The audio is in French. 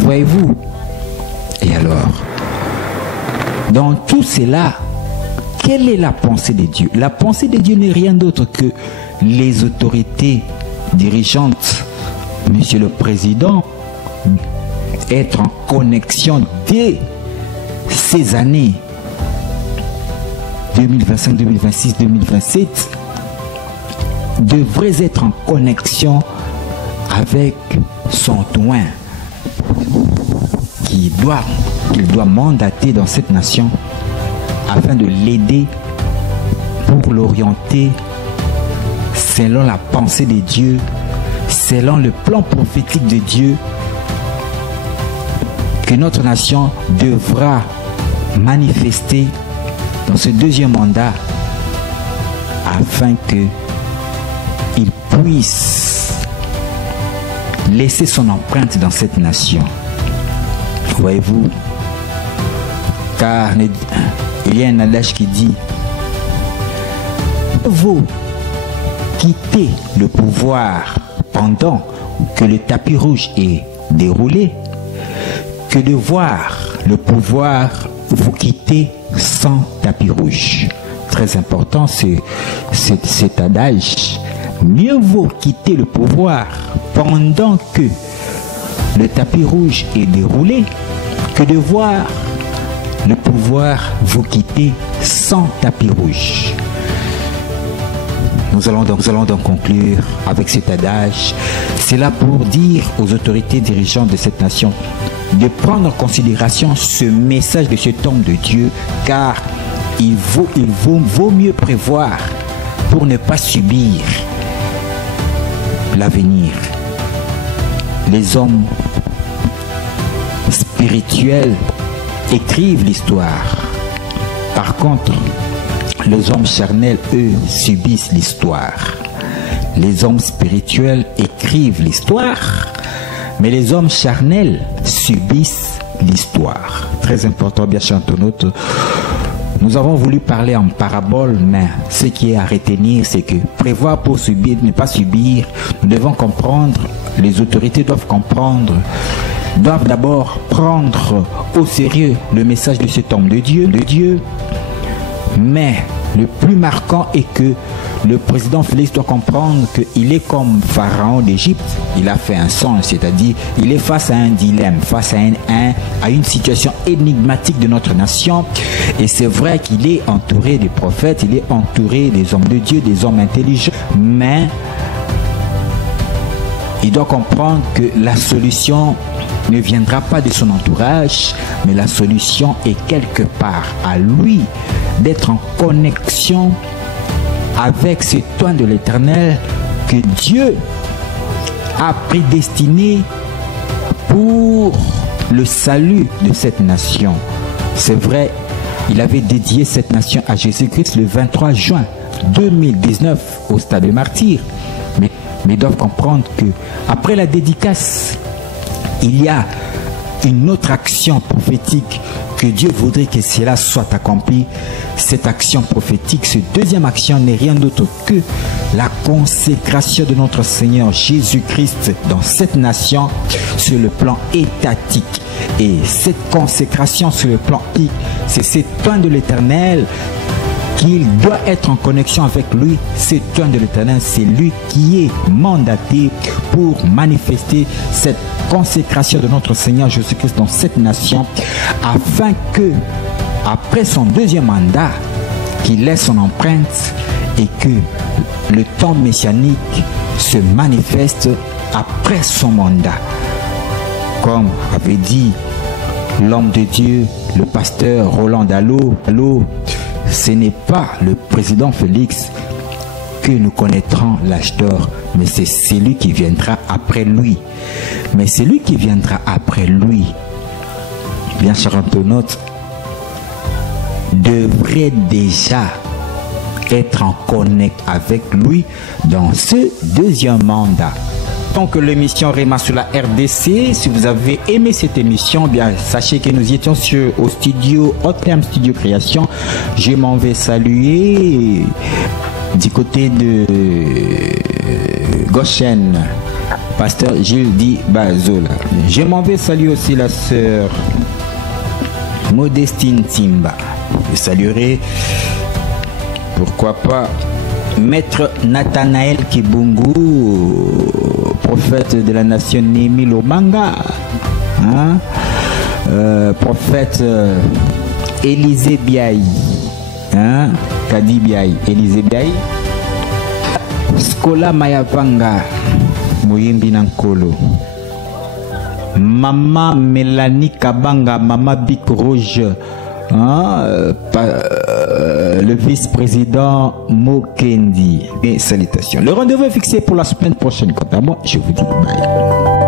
Voyez-vous? Et alors, dans tout cela, quelle est la pensée de Dieu? La pensée de Dieu n'est rien d'autre que les autorités dirigeantes, Monsieur le Président, être en connexion dès ces années 2025, 2026, 2027, devrait être en connexion avec son doigt qu'il doit mandater dans cette nation afin de l'aider pour l'orienter selon la pensée de Dieu, selon le plan prophétique de Dieu que notre nation devra manifester dans ce deuxième mandat afin qu'il puisse laisser son empreinte dans cette nation. Voyez-vous, car il y a un adage qui dit: vous quittez le pouvoir pendant que le tapis rouge est déroulé, que de voir le pouvoir vous quitter sans tapis rouge. Très important cet adage. Mieux vaut quitter le pouvoir pendant que le tapis rouge est déroulé que de voir le pouvoir vous quitter sans tapis rouge. Nous allons donc conclure avec cet adage. C'est là pour dire aux autorités dirigeantes de cette nation de prendre en considération ce message de cet homme de Dieu, car il vaut mieux prévoir pour ne pas subir l'avenir. Les hommes spirituels écrivent l'histoire. Par contre, les hommes charnels, eux, subissent l'histoire. Les hommes spirituels écrivent l'histoire, mais les hommes charnels subissent l'histoire. Très important, bien chers internautes. Nous avons voulu parler en parabole, mais ce qui est à retenir, c'est que prévoir pour subir, ne pas subir, nous devons comprendre, les autorités doivent comprendre, doivent d'abord prendre au sérieux le message de cet homme de Dieu. Mais le plus marquant est que le président Félix doit comprendre qu'il est comme Pharaon d'Égypte. Il a fait un songe, c'est-à-dire il est face à un dilemme, face à une situation énigmatique de notre nation. Et c'est vrai qu'il est entouré des prophètes, il est entouré des hommes de Dieu, des hommes intelligents, mais il doit comprendre que la solution ne viendra pas de son entourage, mais la solution est quelque part à lui d'être en connexion avec ce toit de l'Éternel que Dieu a prédestiné pour le salut de cette nation. C'est vrai, il avait dédié cette nation à Jésus-Christ le 23 juin 2019 au stade de Martyrs. Mais ils doivent comprendre que après la dédicace, il y a une autre action prophétique que Dieu voudrait que cela soit accompli. Cette action prophétique, cette deuxième action n'est rien d'autre que la consécration de notre Seigneur Jésus-Christ dans cette nation sur le plan étatique. Et cette consécration sur le plan étatique, c'est ce point de l'Éternel qu'il doit être en connexion avec lui. C'est un de l'Éternel, c'est lui qui est mandaté pour manifester cette consécration de notre Seigneur Jésus-Christ dans cette nation, afin que, après son deuxième mandat, qu'il laisse son empreinte et que le temps messianique se manifeste après son mandat. Comme avait dit l'homme de Dieu, le pasteur Roland Dallot, ce n'est pas le président Félix que nous connaîtrons l'âge d'or, mais c'est celui qui viendra après lui. Mais celui qui viendra après lui, bien chers internautes, devrait déjà être en connect avec lui dans ce deuxième mandat. Donc l'émission Rema sur la RDC, si vous avez aimé cette émission, bien sachez que nous étions au studio Hotterm Studio Création. Je m'en vais saluer du côté de Goshen Pasteur Gilles Di Bazola. Je m'en vais saluer aussi la sœur Modestine Timba. Je saluerai, pourquoi pas, Maître Nathanaël Kibungu, prophète de la nation Némi Lomanga, hein? Prophète Élisée Biaï, hein? Kadi Biaï, Élisée Biaï, Skola Mayavanga, Mouyimbi Nankolo, Maman Mélanie Kabanga, Maman Bic Rouge, hein? Le vice-président Mokendi. Et salutations. Le rendez-vous est fixé pour la semaine prochaine. Quant à moi, je vous dis bye.